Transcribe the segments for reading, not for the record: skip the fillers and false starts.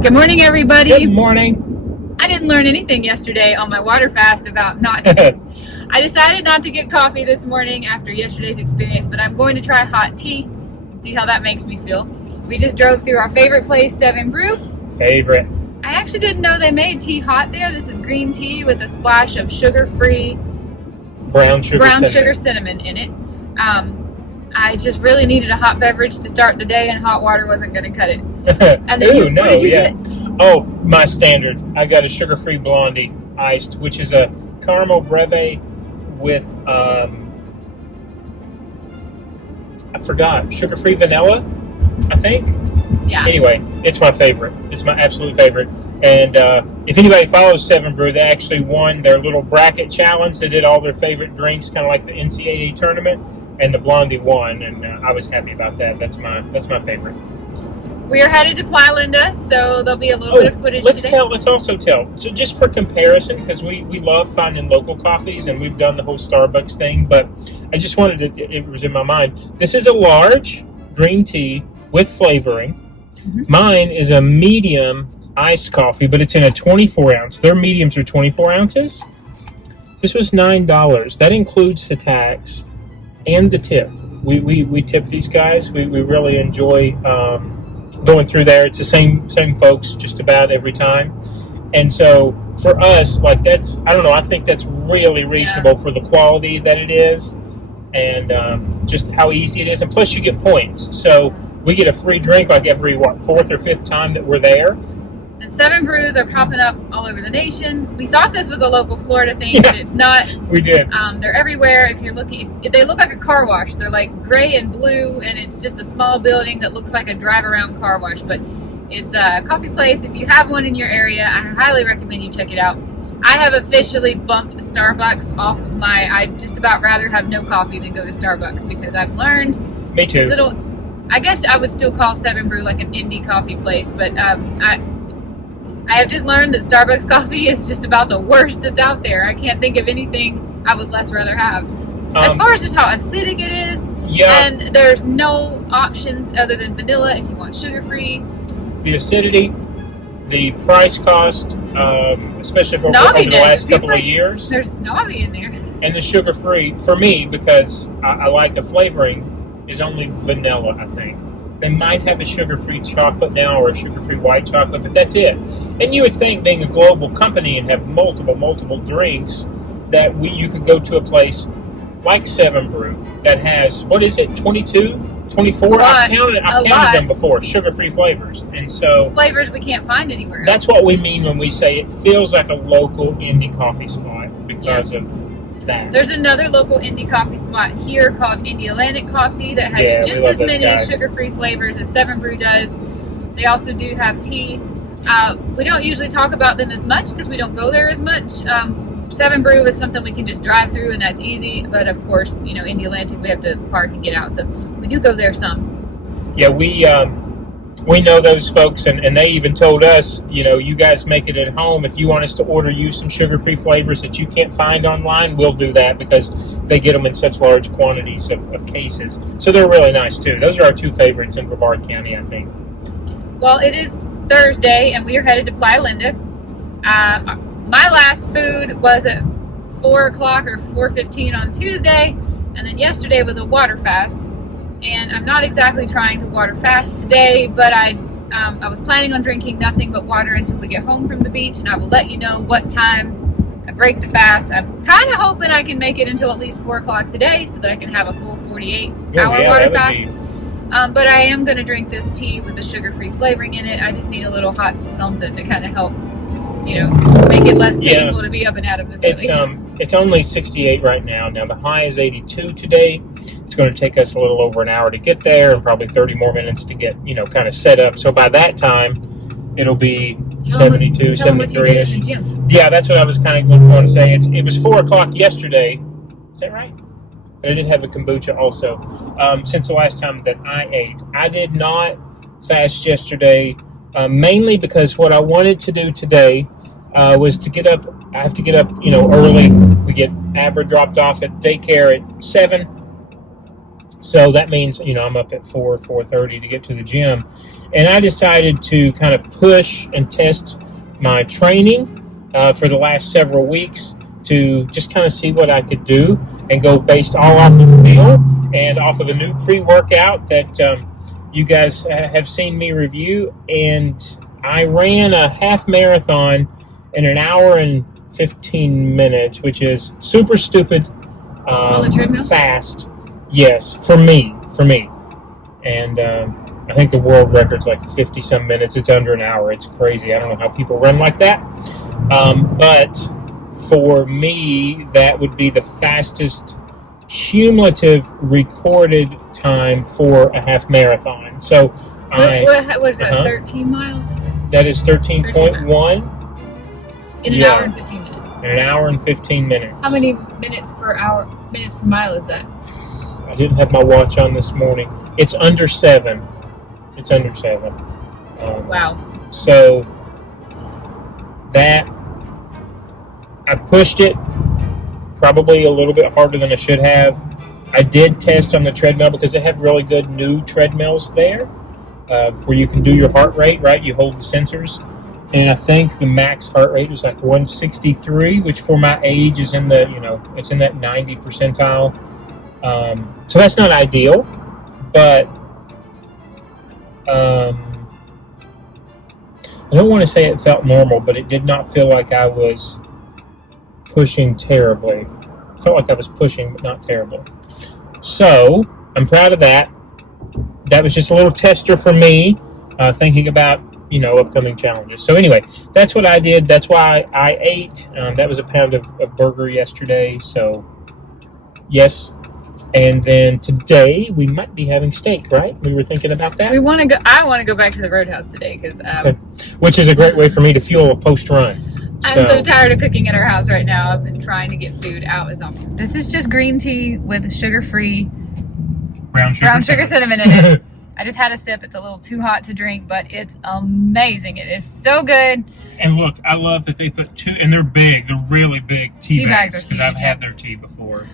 Good morning, everybody. Good morning. I didn't learn anything yesterday on my water fast about not. I decided not to get coffee this morning after yesterday's experience, but I'm going to try hot tea and see how that makes me feel. We just drove through our favorite place, 7 Brew. Favorite. I actually didn't know they made tea hot there. This is green tea with a splash of sugar-free Brown sugar cinnamon in it. I just really needed a hot beverage to start the day, and hot water wasn't going to cut it. And then what did you get? Oh, my standards. I got a sugar-free blondie iced, which is a caramel breve with, I forgot, sugar-free vanilla, I think. Yeah. Anyway, it's my favorite. It's my absolute favorite. And if anybody follows 7 Brew, they actually won their little bracket challenge. They did all their favorite drinks, kind of like the NCAA tournament, and the blondie won, and I was happy about that. That's my favorite. We are headed to Playalinda, so there'll be a little bit of footage today. Let's also tell, so just for comparison, because we love finding local coffees, and we've done the whole Starbucks thing, but I just wanted to, it was in my mind. This is a large green tea with flavoring. Mm-hmm. Mine is a medium iced coffee, but it's in a 24-ounce. Their mediums are 24 ounces. This was $9. That includes the tax and the tip. We tip these guys. We really enjoy going through there. It's the same folks just about every time. And so for us, like that's, I don't know, I think that's really reasonable for the quality that it is and just how easy it is. And plus you get points. So we get a free drink like every, 4th or 5th time that we're there. And 7 Brews are popping up all over the nation. We thought this was a local Florida thing, but it's not. We did. They're everywhere. If you're looking, they look like a car wash. They're like gray and blue, and it's just a small building that looks like a drive-around car wash. But it's a coffee place. If you have one in your area, I highly recommend you check it out. I have officially bumped Starbucks off of I'd just about rather have no coffee than go to Starbucks because I've learned. Me too. I guess I would still call 7 Brew like an indie coffee place, but I have just learned that Starbucks coffee is just about the worst that's out there. I can't think of anything I would less rather have. As far as just how acidic it is, and there's no options other than vanilla if you want sugar-free. The acidity, the price cost, especially over the last couple of years. There's snobby in there. And the sugar-free, for me, because I like a flavoring, is only vanilla, I think. They might have a sugar-free chocolate now or a sugar-free white chocolate, but that's it. And you would think, being a global company and have multiple drinks, that you could go to a place like 7 Brew that has, 22, 24? I've counted them before, sugar-free flavors. And so flavors we can't find anywhere else. That's what we mean when we say it feels like a local indie coffee spot because of that. There's another local indie coffee spot here called Indie Atlantic Coffee that has just as many sugar-free flavors as 7 Brew does. They also do have tea. We don't usually talk about them as much because we don't go there as much. 7 Brew is something we can just drive through and that's easy. But of course, Indie Atlantic, we have to park and get out. So we do go there some. Yeah, we know those folks, and they even told us, you guys make it at home. If you want us to order you some sugar-free flavors that you can't find online, we'll do that because they get them in such large quantities of cases. So they're really nice, too. Those are our 2 favorites in Brevard County, I think. Well, it is Thursday, and we are headed to Playalinda. My last food was at 4 o'clock or 4:15 on Tuesday, and then yesterday was a water fast. And I'm not exactly trying to water fast today, but I was planning on drinking nothing but water until we get home from the beach, and I will let you know what time I break the fast. I'm kind of hoping I can make it until at least 4 o'clock today so that I can have a full 48-hour water fast. But I am going to drink this tea with the sugar-free flavoring in it. I just need a little hot something to kind of help, make it less painful to be up and out of this early. It's only 68 right now. Now, the high is 82 today. It's going to take us a little over an hour to get there and probably 30 more minutes to get, kind of set up. So by that time, it'll be 72, 73-ish. Yeah, that's what I was kind of going to say. It was 4 o'clock yesterday. Is that right? But I did have a kombucha also. Since the last time that I ate. I did not fast yesterday, mainly because what I wanted to do today was to get up. I have to get up, early. We get Abra dropped off at daycare at 7. So that means, I'm up at 4:30 to get to the gym. And I decided to kind of push and test my training for the last several weeks to just kind of see what I could do and go based all off of feel and off of a new pre-workout that you guys have seen me review. And I ran a half marathon in an hour and 15 minutes, which is super stupid On the treadmill? fast. Yes, for me. And I think the world record's like 50-some minutes. It's under an hour. It's crazy. I don't know how people run like that. But for me, that would be the fastest cumulative recorded time for a half marathon. So what is that, 13 miles? That is 13.1. In an hour and 15 minutes. In an hour and 15 minutes. How many minutes per mile is that? I didn't have my watch on this morning. It's under 7. Wow. So that I pushed it probably a little bit harder than I should have. I did test on the treadmill because they have really good new treadmills there where you can do your heart rate, right? You hold the sensors. And I think the max heart rate was like 163, which for my age is in the, it's in that 90 percentile. So that's not ideal, but I don't want to say it felt normal, but it did not feel like I was pushing terribly. It felt like I was pushing, but not terribly. So I'm proud of that. That was just a little tester for me, thinking about, upcoming challenges. So anyway, that's what I did. That's why I ate. That was a pound of burger yesterday. So yes. And then today we might be having steak, right? We were thinking about that. I want to go back to the Roadhouse today because, which is a great way for me to fuel a post run. I'm so tired of cooking at our house right now. I've been trying to get food out as often. This is just green tea with sugar-free brown sugar cinnamon in it. I just had a sip. It's a little too hot to drink, but it's amazing. It is so good. And look, I love that they put and they're big. They're really big tea bags because I've had their tea before.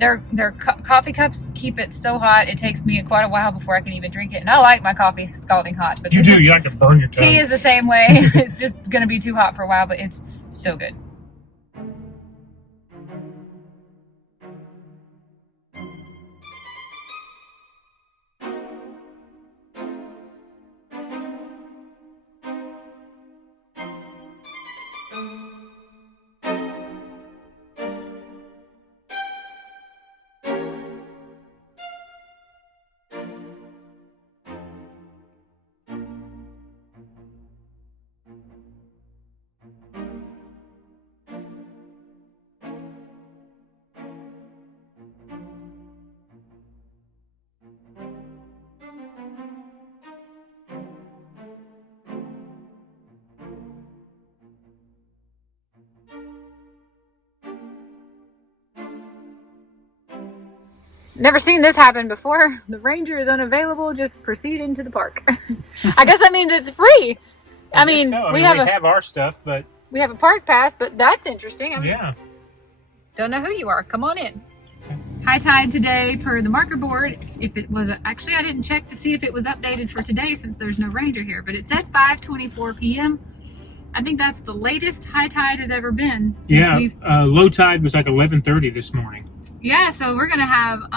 Their coffee cups keep it so hot. It takes me quite a while before I can even drink it. And I like my coffee scalding hot. But you like to burn your tongue. Tea is the same way. It's just going to be too hot for a while, but it's so good. Never seen this happen before. The ranger is unavailable. Just proceed into the park. I guess that means it's free. I mean, so. we have our stuff, but we have a park pass. But that's interesting. Yeah. Don't know who you are. Come on in. Okay. High tide today per the marker board. If it was actually, I didn't check to see if it was updated for today since there's no ranger here. But it said 5:24 p.m. I think that's the latest high tide has ever been. Low tide was like 11:30 this morning. Yeah, so we're gonna have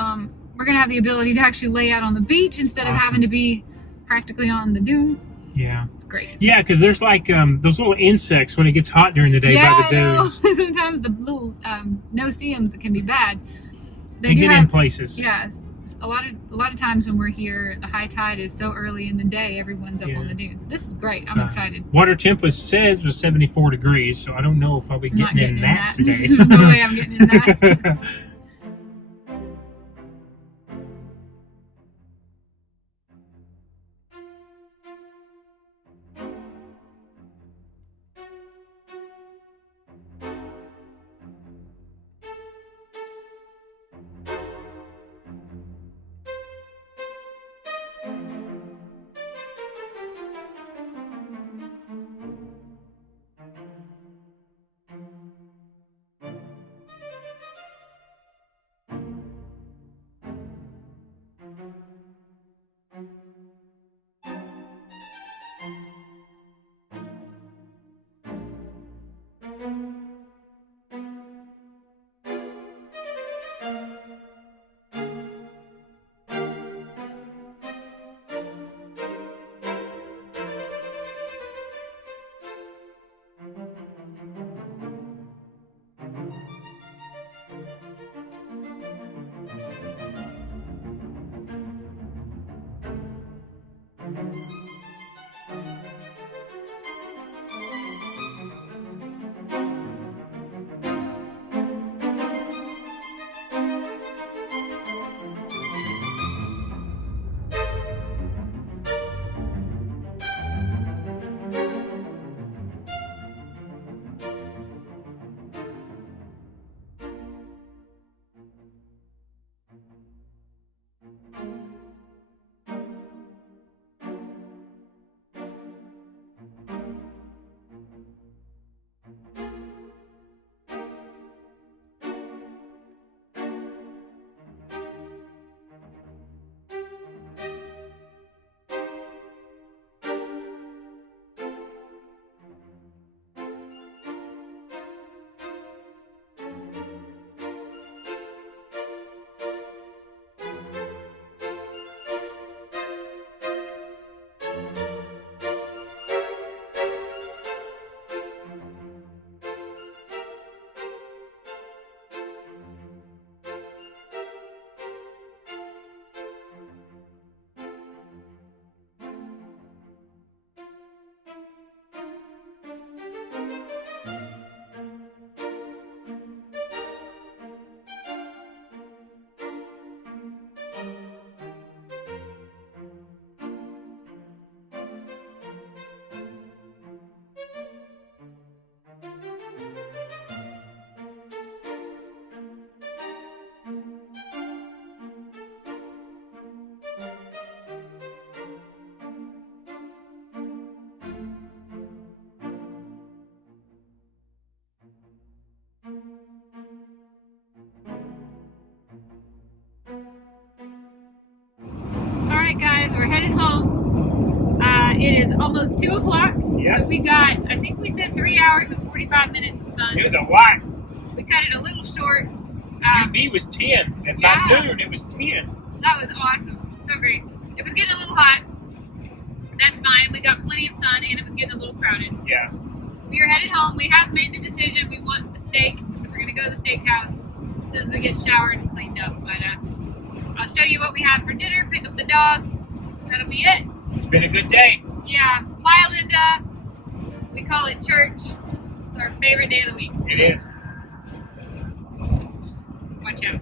the ability to actually lay out on the beach instead of having to be practically on the dunes. Yeah, it's great. Yeah, because there's like those little insects when it gets hot during the day by the dunes. Sometimes the little no-see-ums can be bad. They get in places. Yeah, a lot of times when we're here, the high tide is so early in the day, everyone's up on the dunes. This is great. I'm excited. Water temp was 74 degrees, so I don't know if I'll be getting in that today. No way I'm getting in that. right, guys, we're headed home. It is almost 2 o'clock. Yep. So we got, I think we said 3 hours and 45 minutes of sun. It was a lot. We cut it a little short. UV was 10, and by noon it was 10. That was awesome. So great. It was getting a little hot. That's fine. We got plenty of sun, and it was getting a little crowded. Yeah. We are headed home. We have made the decision. We want a steak, so we're going to go to the steakhouse as soon as we get showered and cleaned up. But I'll show you what we have for dinner, pick up the dog. That'll be it. It's been a good day. Yeah, Playalinda. We call it church. It's our favorite day of the week. It is. Watch out.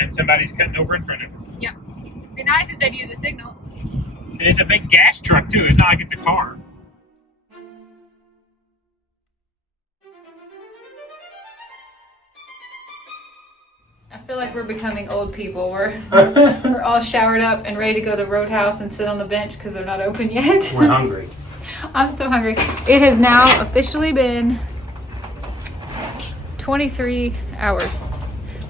And somebody's cutting over in front of us. Yep. It'd be nice if they'd use a signal. And it's a big gas truck, too. It's not like it's a car. I feel like we're becoming old people. We're all showered up and ready to go to the Roadhouse and sit on the bench because they're not open yet. We're hungry. I'm so hungry. It has now officially been 23 hours.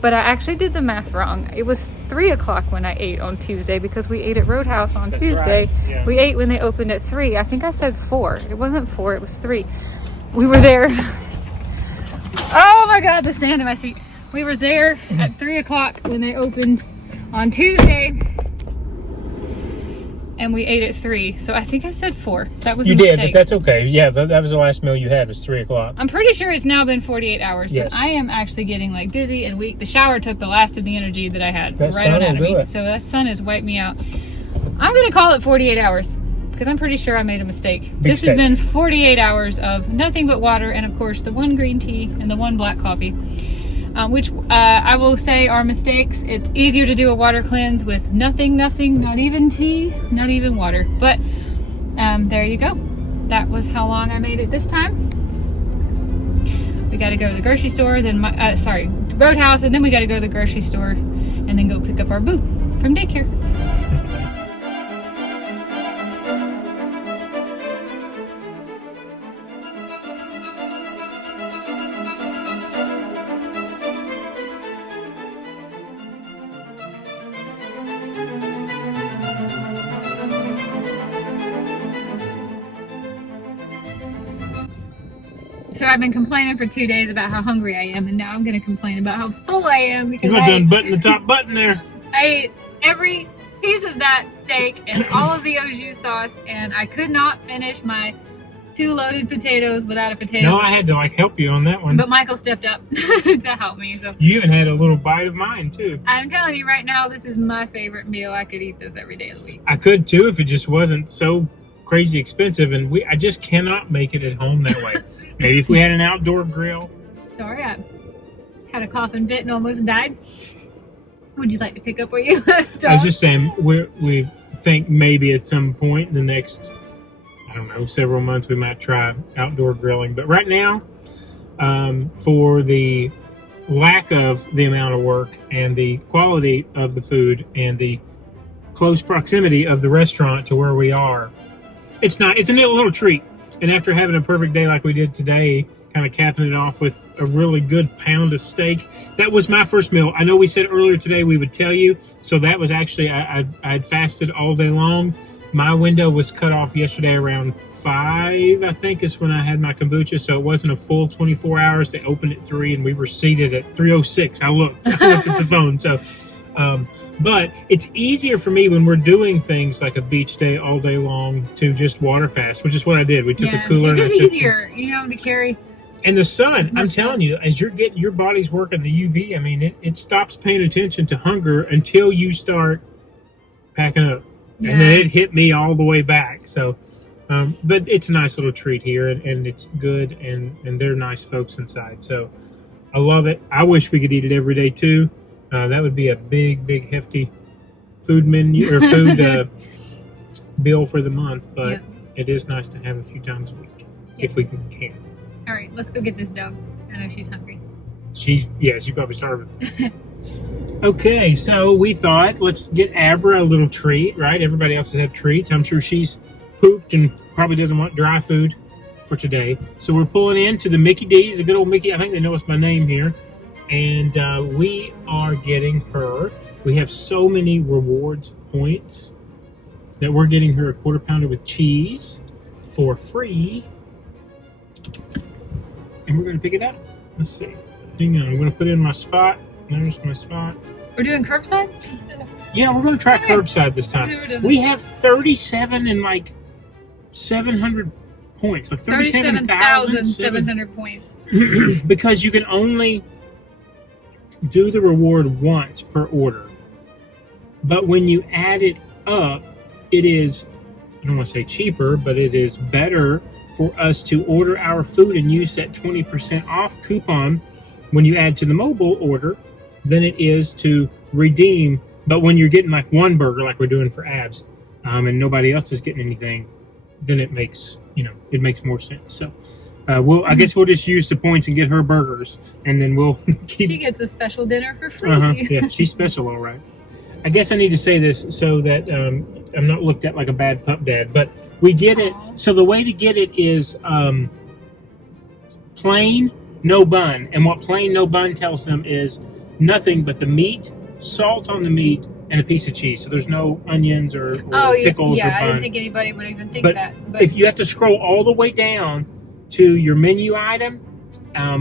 But I actually did the math wrong. It was 3 o'clock when I ate on Tuesday because we ate at Roadhouse on Tuesday. Right. Yeah. We ate when they opened at 3. I think I said 4. It wasn't 4, it was 3. We were there. Oh my God, the sand in my seat. We were there at 3 o'clock when they opened on Tuesday. And we ate at 3. So I think I said 4. That was a mistake. You did, but that's okay. Yeah, that was the last meal you had, was 3 o'clock. I'm pretty sure it's now been 48 hours, Yes. but I am actually getting like dizzy and weak. The shower took the last of the energy that I had That right sun on out of will do me. it. So that sun has wiped me out. I'm going to call it 48 hours because I'm pretty sure I made a mistake. This has mistake. been 48 hours of nothing but water and, of course, the 1 green tea and the 1 black coffee, which I will say are mistakes. It's easier to do a water cleanse with nothing, not even tea, not even water. But there you go. That was how long I made it this time. We got to go to the grocery store, then Roadhouse, and then we got to go to the grocery store and then go pick up our boo from daycare. So I've been complaining for 2 days about how hungry I am, and now I'm going to complain about how full I am because You got done button the top button there. I ate every piece of that steak and all of the au jus sauce, and I could not finish my 2 loaded potatoes without a potato. No, I had to help you on that one. But Michael stepped up to help me. So You even had a little bite of mine, too. I'm telling you right now, this is my favorite meal. I could eat this every day of the week. I could, too, if it just wasn't so crazy expensive, and I just cannot make it at home that way. Maybe if we had an outdoor grill. Sorry, I had a coughing fit and almost died. Would you like to pick up where you left off? I was just saying, we think maybe at some point in the next, I don't know, several months, we might try outdoor grilling. But right now, for the lack of the amount of work and the quality of the food and the close proximity of the restaurant to where we are, it's a little treat. And after having a perfect day like we did today, kind of capping it off with a really good pound of steak, that was my first meal. I know we said earlier today we would tell you, so that was actually, I'd fasted all day long. My window was cut off yesterday around 5, I think, is when I had my kombucha, so it wasn't a full 24 hours. They opened at 3, and we were seated at 3:06. I looked at the phone, so... But it's easier for me when we're doing things like a beach day all day long to just water fast, which is what I did. We took a cooler. It's and just I took easier, to carry. And the sun, I'm much telling you, as you're getting your body's working the UV, I mean, it stops paying attention to hunger until you start packing up. Yeah. And then it hit me all the way back. So, but it's a nice little treat here, and it's good, and they're nice folks inside. So I love it. I wish we could eat it every day too. That would be a big, hefty food menu or food bill for the month, but it is nice to have a few times a week if we can. All right, let's go get this dog. I know she's hungry. She's probably starving. Okay, so we thought let's get Abra a little treat, right? Everybody else has had treats. I'm sure she's pooped and probably doesn't want dry food for today. So we're pulling into the Mickey D's, a good old Mickey. I think they know it's my name here. And we are getting her. We have so many rewards points that we're getting her a quarter pounder with cheese for free. And we're going to pick it up. Let's see. Hang on. I'm going to put it in my spot. There's my spot. We're doing curbside instead of... Yeah, we're going to try curbside this time. We have 37 and like 700 points. Like 37,700 points. Because you can only do the reward once per order. But when you add it up, it is, I don't want to say cheaper, but it is better for us to order our food and use that 20% off coupon when you add to the mobile order than it is to redeem. But when you're getting like one burger, like we're doing for abs, and nobody else is getting anything, then it makes, it makes more sense. So I guess we'll just use the points and get her burgers, and then we'll keep... She gets a special dinner for free. Yeah, she's special, all right. I guess I need to say this so that I'm not looked at like a bad pup dad, but we get it. So the way to get it is plain, no bun. And what plain, no bun tells them is nothing but the meat, salt on the meat, and a piece of cheese. So there's no onions or pickles or bun. I didn't think anybody would even think that. But if you have to scroll all the way down to your menu item,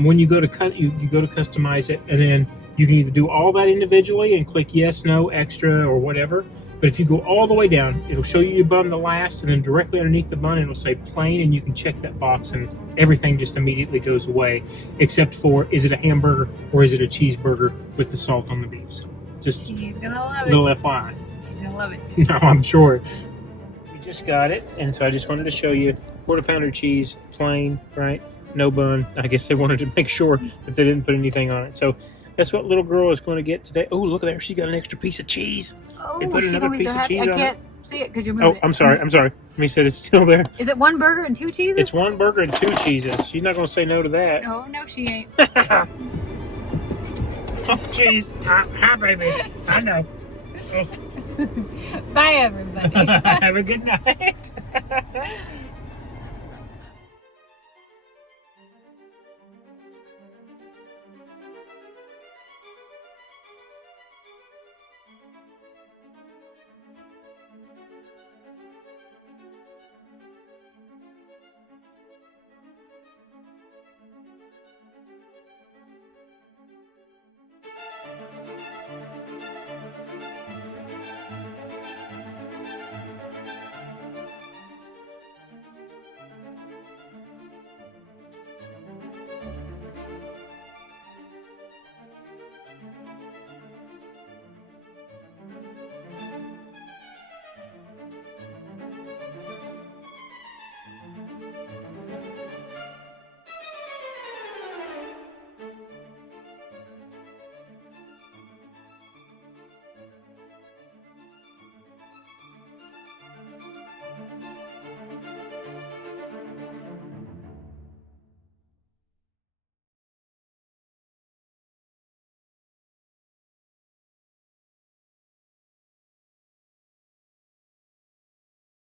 when you go to you go to customize it, and then you can either do all that individually and click yes, no, extra, or whatever. But if you go all the way down, it'll show you your bun the last, and then directly underneath the bun, it'll say plain, and you can check that box, and everything just immediately goes away, except for, is it a hamburger or is it a cheeseburger with the salt on the beef? So just she's gonna love a little FYI. She's gonna love it. No, I'm sure. We just got it, and so I just wanted to show you quarter pounder cheese, plain, right? No bun. I guess they wanted to make sure that they didn't put anything on it. So that's what little girl is going to get today. Oh, look at there. She got an extra piece of cheese. Oh, they put another piece of cheese on it. I can't see it because you're moving it. I'm sorry. Let me say it's still there. Is it one burger and two cheeses? It's one burger and two cheeses. She's not going to say no to that. Oh, no, she ain't. Oh, cheese. Hi, baby. I know. Oh. Bye, everybody. Have a good night.